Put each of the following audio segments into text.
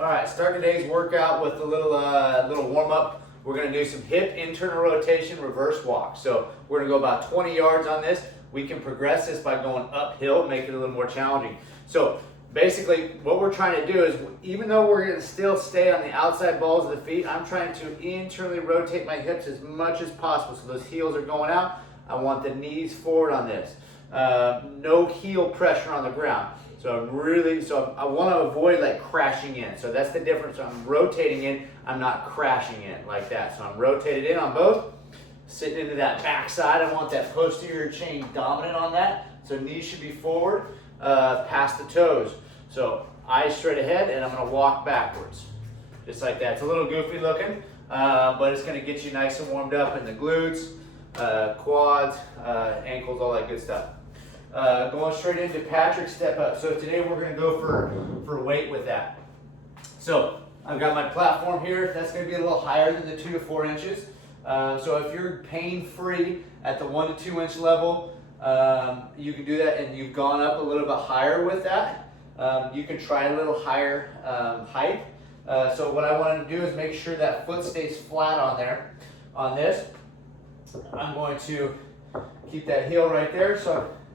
All right, start today's workout with a little warm up. We're gonna do some hip internal rotation reverse walk. So we're gonna go about 20 yards on this. We can progress this by going uphill, make it a little more challenging. So basically what we're trying to do is, even though we're gonna still stay on the outside balls of the feet, I'm trying to internally rotate my hips as much as possible. So those heels are going out. I want the knees forward on this. No heel pressure on the ground. So I want to avoid like crashing in. So that's the difference. I'm rotating in, I'm not crashing in like that. So I'm rotated in on both, sitting into that back side. I want that posterior chain dominant on that. So knees should be forward, past the toes. So eyes straight ahead, and I'm going to walk backwards. Just like that. It's a little goofy looking, but it's going to get you nice and warmed up in the glutes, quads, ankles, all that good stuff. Going straight into Patrick step up. So today we're going to go for weight with that. So I've got my platform here. That's going to be a little higher than the 2 to 4 inches. So if you're pain free at the 1 to 2 inch level, you can do that, and you've gone up a little bit higher with that. You can try a little higher height. So what I want to do is make sure that foot stays flat on there. On this, I'm going to keep that heel right there.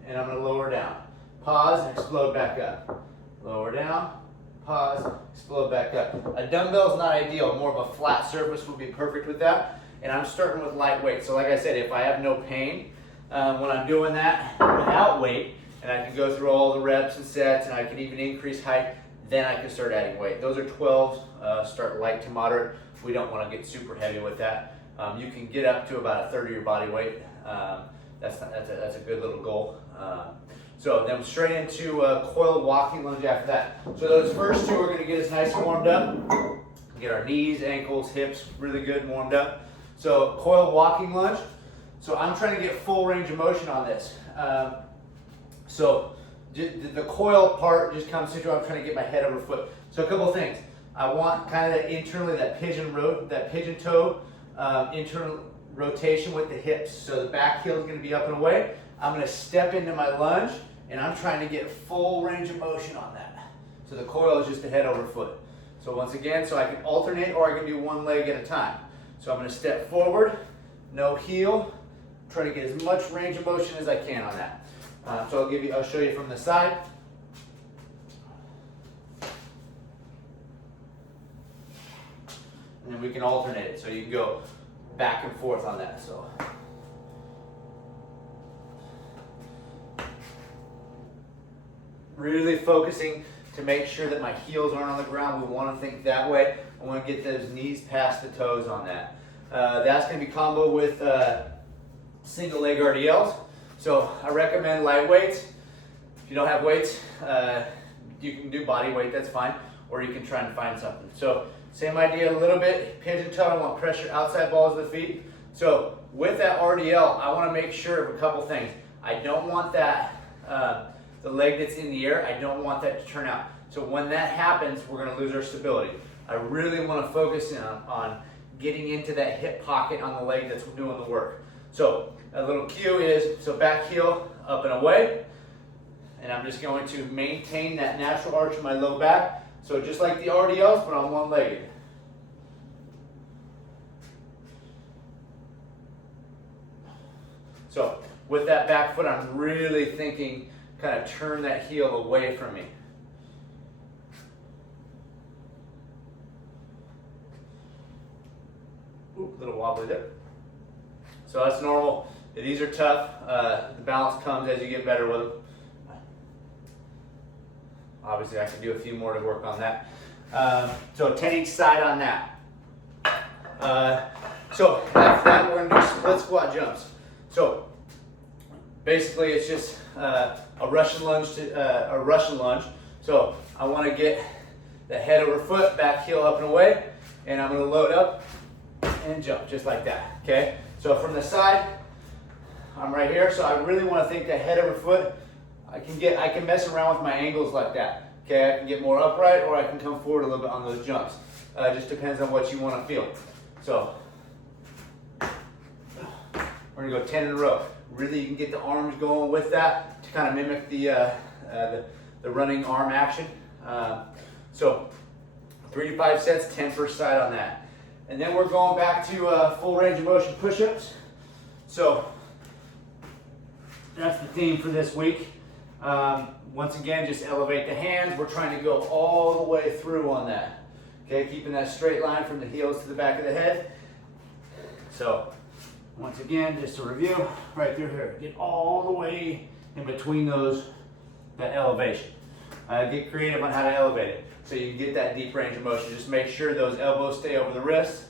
And I'm going to lower down. Pause and explode back up. Lower down, pause, explode back up. A dumbbell is not ideal. More of a flat surface would be perfect with that. And I'm starting with light weight. So like I said, if I have no pain, when I'm doing that without weight, and I can go through all the reps and sets, and I can even increase height, then I can start adding weight. Those are 12, start light to moderate. We don't want to get super heavy with that. You can get up to about a third of your body weight. That's a good little goal. So then straight into coiled walking lunge after that. So those first two are going to get us nice and warmed up. Get our knees, ankles, hips really good and warmed up. So coiled walking lunge. So I'm trying to get full range of motion on this. So the coil part just comes into I'm trying to get my head over foot. So a couple things. I want kind of internally that pigeon toe internal rotation with the hips. So the back heel is going to be up and away. I'm going to step into my lunge, and I'm trying to get full range of motion on that. So the coil is just the head over foot. So once again, so I can alternate, or I can do one leg at a time. So I'm going to step forward, no heel, try to get as much range of motion as I can on that. So I'll show you from the side. And then we can alternate it. So you can go back and forth on that. So really focusing to make sure that my heels aren't on the ground. We want to think that way. I want to get those knees past the toes on that. That's going to be combo with single leg RDLs. So I recommend light weights. If you don't have weights, you can do body weight, that's fine, or you can try and find something. So same idea a little bit, pigeon toe, I want pressure outside balls of the feet. So with that RDL, I want to make sure of a couple things. I don't want that, the leg that's in the air, I don't want that to turn out. So when that happens, we're going to lose our stability. I really want to focus in on getting into that hip pocket on the leg that's doing the work. So a little cue is, so back heel up and away, and I'm just going to maintain that natural arch in my low back. So just like the RDLs, but on one leg. So with that back foot, I'm really thinking, kind of turn that heel away from me. Ooh, a little wobbly there. So that's normal. These are tough. The balance comes as you get better with them. Obviously, I can do a few more to work on that. So 10 each side on that. So after that, we're going to do split squat jumps. So basically, it's just a Russian lunge. So I want to get the head over foot, back heel up and away, and I'm going to load up and jump just like that. Okay. So from the side, I'm right here. So I really want to think that head over foot. I can mess around with my angles like that. Okay, I can get more upright, or I can come forward a little bit on those jumps. It just depends on what you want to feel. So we're gonna go 10 in a row. Really, you can get the arms going with that to kind of mimic the running arm action. So 3 to 5 sets, 10 per side on that. And then we're going back to full range of motion push-ups. So that's the theme for this week. Once again, just elevate the hands. We're trying to go all the way through on that. Okay, keeping that straight line from the heels to the back of the head. So once again, just to review, right through here. Get all the way in between those, that elevation. Get creative on how to elevate it so you can get that deep range of motion. Just make sure those elbows stay over the wrists.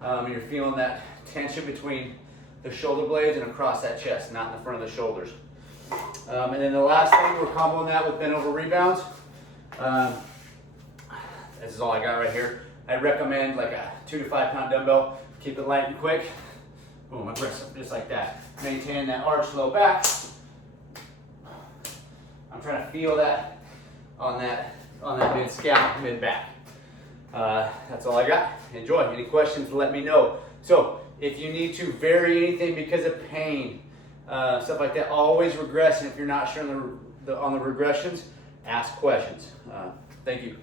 And you're feeling that tension between the shoulder blades and across that chest, not in the front of the shoulders. And then the last thing, we're comboing that with bent over rebounds. This is all I got right here. I recommend like a 2 to 5 pound dumbbell. Keep it light and quick. Boom, I press up just like that. Maintain that arch low back. I'm trying to feel that on that mid scalp, mid back. That's all I got. Enjoy. Any questions, let me know. So if you need to vary anything because of pain, stuff like that, always regress. And if you're not sure on the regressions, ask questions. Thank you.